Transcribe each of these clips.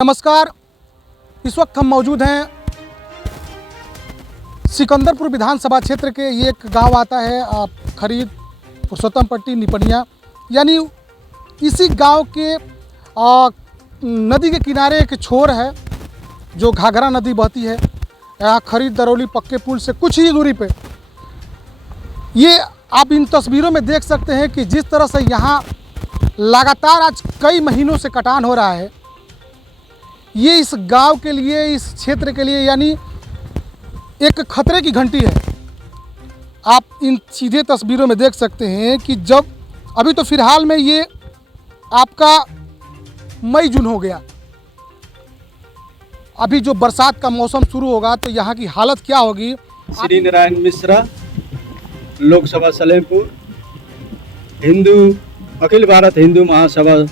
नमस्कार। इस वक्त हम मौजूद हैं सिकंदरपुर विधानसभा क्षेत्र के। ये एक गांव आता है खरीद पुरुषोत्तम पट्टी निपनिया, यानी इसी गांव के नदी के किनारे एक छोर है जो घाघरा नदी बहती है। यहाँ खरीद दरौली पक्के पुल से कुछ ही दूरी पे ये आप इन तस्वीरों में देख सकते हैं कि जिस तरह से यहाँ लगातार आज कई महीनों से कटान हो रहा है। ये इस गांव के लिए, इस क्षेत्र के लिए यानी एक खतरे की घंटी है। आप इन सीधे तस्वीरों में देख सकते हैं कि जब अभी तो फिलहाल में ये आपका मई जून हो गया, अभी जो बरसात का मौसम शुरू होगा तो यहाँ की हालत क्या होगी। श्री नारायण मिश्रा, लोकसभा सलेमपुर, अखिल भारत हिंदू महासभा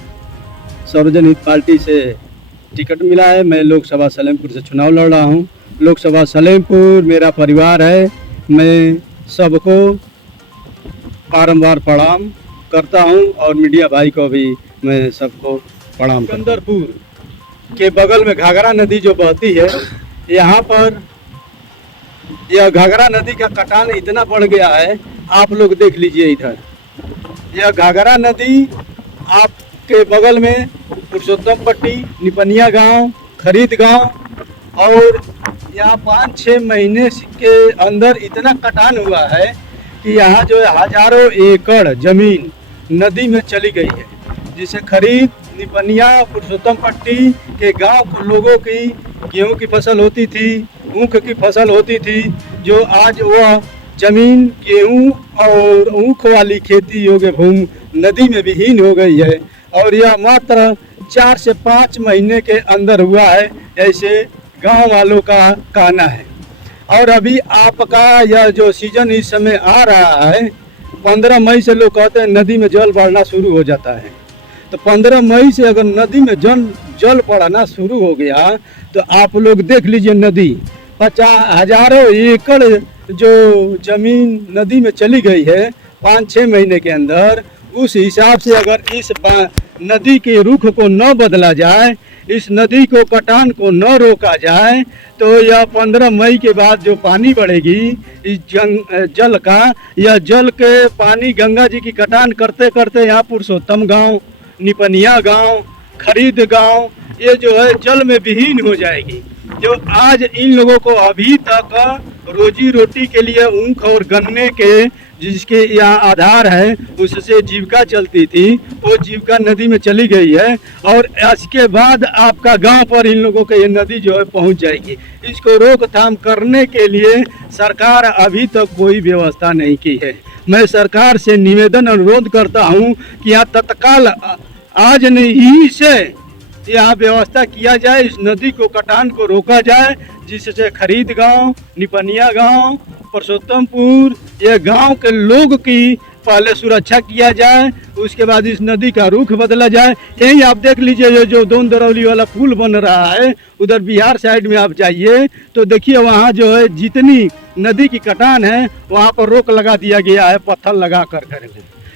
सार्वजनिक पार्टी से टिकट मिला है। मैं लोकसभा सलेमपुर से चुनाव लड़ रहा हूं। लोकसभा सलेमपुर मेरा परिवार है। मैं सबको बारंबार प्रणाम करता हूं और मीडिया भाई को भी मैं सबको प्रणाम। सिकंदरपुर के बगल में घाघरा नदी जो बहती है, यहाँ पर यह घाघरा नदी का कटान इतना बढ़ गया है, आप लोग देख लीजिए। इधर यह घाघरा नदी आपके बगल में पुरुषोत्तम पट्टी, निपनिया गांव, खरीद गांव, और यहाँ 5-6 महीने के अंदर इतना कटान हुआ है कि यहाँ जो है हजारों एकड़ जमीन नदी में चली गई है, जिसे खरीद, निपनिया, पुरुषोत्तम पट्टी के गांव के लोगों की गेहूं की फसल होती थी, ऊख की फसल होती थी, जो आज वह जमीन गेहूं और ऊख वाली खेती योग्य भूमि नदी में विहीन हो गई है। और यह मात्र 4 से 5 महीने के अंदर हुआ है, ऐसे गांव वालों का कहना है। और अभी आपका यह जो सीजन इस समय आ रहा है, 15 मई से लोग कहते हैं नदी में जल बढ़ना शुरू हो जाता है। तो 15 मई से अगर नदी में जल बढ़ना शुरू हो गया तो आप लोग देख लीजिए, नदी 50 हजारों एकड़ जो जमीन नदी में चली गई है 5-6 महीने के अंदर। उस हिसाब से अगर इस नदी के रुख को न बदला जाए, इस नदी को कटान को न रोका जाए, तो यह 15 मई के बाद जो पानी बढ़ेगी इस जल का, यह जल के पानी गंगा जी की कटान करते करते यहाँ पुरुषोत्तम गांव, निपनिया गांव, खरीद गांव, ये जो है जल में विहीन हो जाएगी। जो आज इन लोगों को अभी तक रोजी रोटी के लिए ऊख और गन्ने के जिसके यहाँ आधार है, उससे जीविका चलती थी, वो जीविका नदी में चली गई है। और इसके बाद आपका गांव पर इन लोगों के ये नदी जो है पहुंच जाएगी। इसको रोकथाम करने के लिए सरकार अभी तक कोई व्यवस्था नहीं की है। मैं सरकार से निवेदन अनुरोध करता हूं कि यहाँ तत्काल आज नहीं से यहाँ व्यवस्था किया जाए, इस नदी को कटान को रोका जाए, जिससे खरीद गांव, निपनिया गांव, पुरुषोत्तमपुर, ये गांव के लोग की पहले सुरक्षा किया जाए, उसके बाद इस नदी का रुख बदला जाए। यही आप देख लीजिए, ये जो दोन दरौली वाला पुल बन रहा है, उधर बिहार साइड में आप जाइए तो देखिए वहाँ जो है जितनी नदी की कटान है वहाँ पर रोक लगा दिया गया है, पत्थर लगा कर।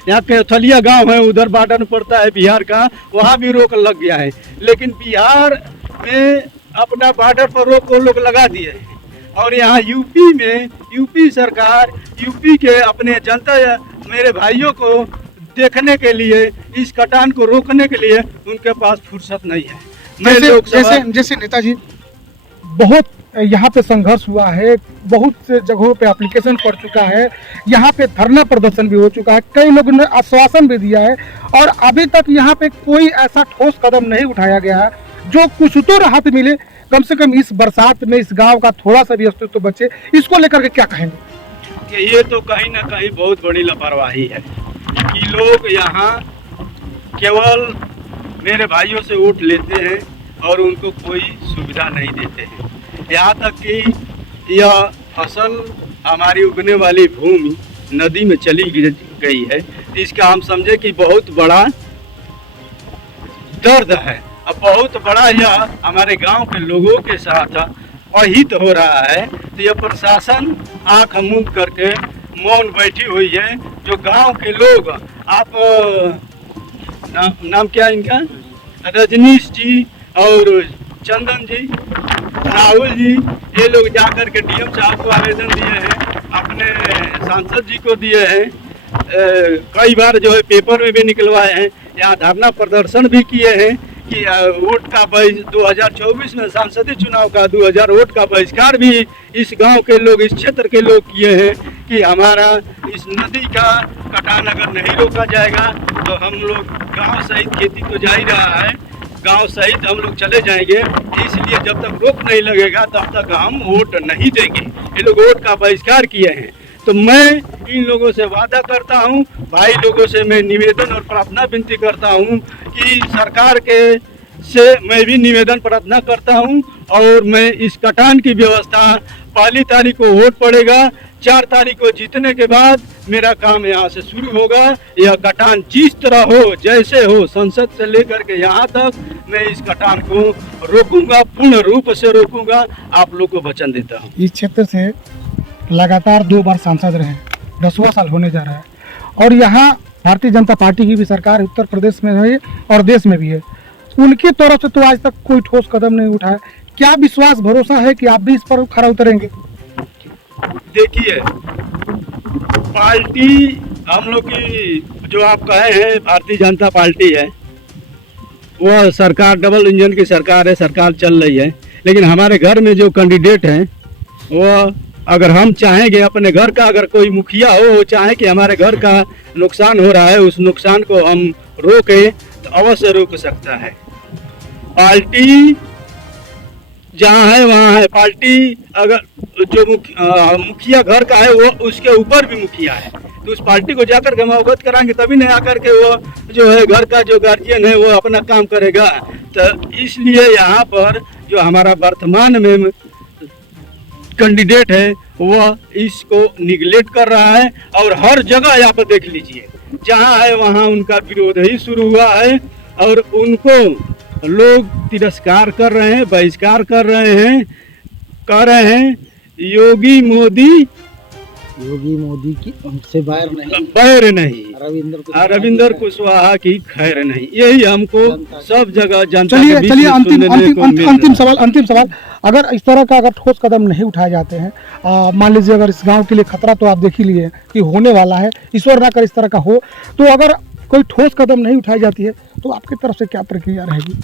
यहाँ केथलिया गांव है, उधर बॉर्डर पड़ता है बिहार का, वहाँ भी रोक लग गया है। लेकिन बिहार में अपना बॉर्डर पर रोक वो लोग लगा दिए हैं। और यहाँ यूपी में यूपी सरकार, यूपी के अपने जनता मेरे भाइयों को देखने के लिए, इस कटान को रोकने के लिए उनके पास फुर्सत नहीं है। जैसे नेताजी बहुत यहाँ पे संघर्ष हुआ है, बहुत से जगहों पे एप्लीकेशन पड़ चुका है, यहाँ पे धरना प्रदर्शन भी हो चुका है, कई लोगों ने आश्वासन भी दिया है, और अभी तक यहाँ पे कोई ऐसा ठोस कदम नहीं उठाया गया है जो कुछ तो राहत मिले। कम से कम इस बरसात में इस गांव का थोड़ा सा भी अस्तित्व तो बचे। इसको लेकर के क्या कहेंगे? कि ये तो कहीं ना कहीं बहुत बड़ी लापरवाही है कि लोग यहाँ केवल मेरे भाइयों से वोट लेते हैं और उनको कोई सुविधा नहीं देते हैं। यहाँ तक कि यह फसल हमारी उगने वाली भूमि नदी में चली गई है, इसका हम समझे कि बहुत बड़ा दर्द है। अब बहुत बड़ा यह हमारे गांव के लोगों के साथ अहित हो रहा है। तो यह प्रशासन आंख मूंद करके मौन बैठी हुई है। जो गांव के लोग, आप नाम क्या इनका, रजनीश जी और चंदन जी, राहुल जी, ये लोग जाकर के डीएम साहब को आवेदन दिए हैं, अपने सांसद जी को दिए हैं, कई बार जो है पेपर में भी निकलवाए हैं, यहाँ धरना प्रदर्शन भी किए हैं कि वोट का 2024 में संसदीय चुनाव का 2000 वोट का बहिष्कार भी इस गांव के लोग, इस क्षेत्र के लोग किए हैं कि हमारा इस नदी का कटान अगर नहीं रोका जाएगा तो हम लोग गांव सहित, खेती तो जा ही रहा है, गांव सहित हम लोग चले जाएंगे। इसलिए जब तक रोक नहीं लगेगा तब तक हम वोट नहीं देंगे। ये लोग वोट का बहिष्कार किए हैं। तो मैं इन लोगों से वादा करता हूं, भाई लोगों से मैं निवेदन और प्रार्थना विनती करता हूं कि सरकार के से मैं भी निवेदन प्रार्थना करता हूं, और मैं इस कटान की व्यवस्था 1 तारीख को वोट पड़ेगा, 4 तारीख को जीतने के बाद मेरा काम यहाँ से शुरू होगा। यह कटान जिस तरह हो, जैसे हो, संसद से लेकर के यहाँ तक मैं इस कटान को रोकूंगा, पूर्ण रूप से रोकूंगा। आप लोग को वचन देता हूँ। इस क्षेत्र से लगातार 2 बार सांसद रहे, 10वां साल होने जा रहा है, और यहाँ भारतीय जनता पार्टी की भी सरकार उत्तर प्रदेश में है और देश में भी है। उनकी तरफ से तो आज तक कोई ठोस कदम नहीं उठाया। क्या विश्वास, भरोसा है कि आप भी इस पर खरा उतरेंगे? देखिए, पार्टी हम लोग की जो आप कहे हैं भारतीय जनता पार्टी है, वह सरकार डबल इंजन की सरकार है, सरकार चल रही है। लेकिन हमारे घर में जो कैंडिडेट हैं वह, अगर हम चाहेंगे अपने घर का, अगर कोई मुखिया हो वो चाहे कि हमारे घर का नुकसान हो रहा है, उस नुकसान को हम रोकें तो अवश्य रोक सकता है। पार्टी जहाँ है वहाँ है। पार्टी अगर जो मुखिया घर का है वो उसके ऊपर भी मुखिया है, तो उस पार्टी को जाकर के हम अवगत कराएंगे, तभी नहीं आकर के वो जो है घर का जो गार्जियन है वो अपना काम करेगा। तो इसलिए यहाँ पर जो हमारा वर्तमान में कैंडिडेट है वह इसको निगलेक्ट कर रहा है, और हर जगह आप देख लीजिए जहाँ है वहाँ उनका विरोध ही शुरू हुआ है, और उनको लोग तिरस्कार कर रहे हैं, बहिष्कार कर रहे हैं, कह रहे हैं योगी मोदी की हमसे बैर नहीं, रविंद्र कुशवाहा की खैर नहीं। यही हमको सब जगह जनता के बीच में सुनने को मिल रहा है। अंतिम सवाल, अगर इस तरह का अगर ठोस कदम नहीं उठाए जाते हैं, मान लीजिए अगर इस गांव के लिए खतरा तो आप देख ही लिए कि होने वाला है, ईश्वर ना कर इस तरह का हो, तो अगर कोई ठोस कदम नहीं उठाई जाती है तो आपकी तरफ से क्या प्रक्रिया रहेगी?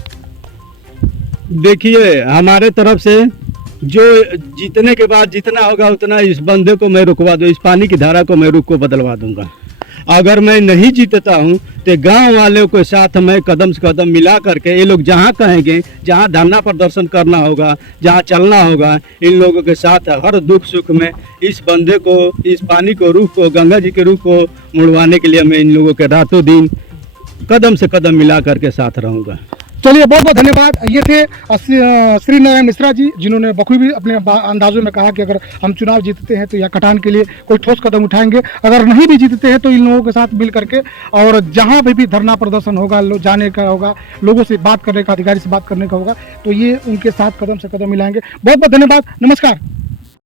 देखिए, हमारे तरफ से जो जीतने के बाद जितना होगा उतना इस बंदे को मैं रुकवा दूँ, इस पानी की धारा को मैं रुख को बदलवा दूंगा। अगर मैं नहीं जीतता हूँ तो गांव वालों के साथ मैं कदम से कदम मिला करके, ये लोग जहाँ कहेंगे, जहाँ धरना प्रदर्शन करना होगा, जहाँ चलना होगा, इन लोगों के साथ हर दुख सुख में इस बंदे को, इस पानी को, रुख को, गंगा जी के रुख को मुड़वाने के लिए मैं इन लोगों के रातों दिन कदम से कदम मिला करके साथ रहूँगा। चलिए, बहुत बहुत धन्यवाद। ये थे श्री नारायण मिश्रा जी, जिन्होंने बखूबी अपने अंदाजों में कहा कि अगर हम चुनाव जीतते हैं तो यह कटान के लिए कोई ठोस कदम उठाएंगे, अगर नहीं भी जीतते हैं तो इन लोगों के साथ मिल करके और जहां भी धरना प्रदर्शन होगा, जाने का होगा, लोगों से बात करने का, अधिकारी से बात करने का होगा, तो ये उनके साथ कदम से कदम मिलाएंगे। बहुत बहुत धन्यवाद, नमस्कार।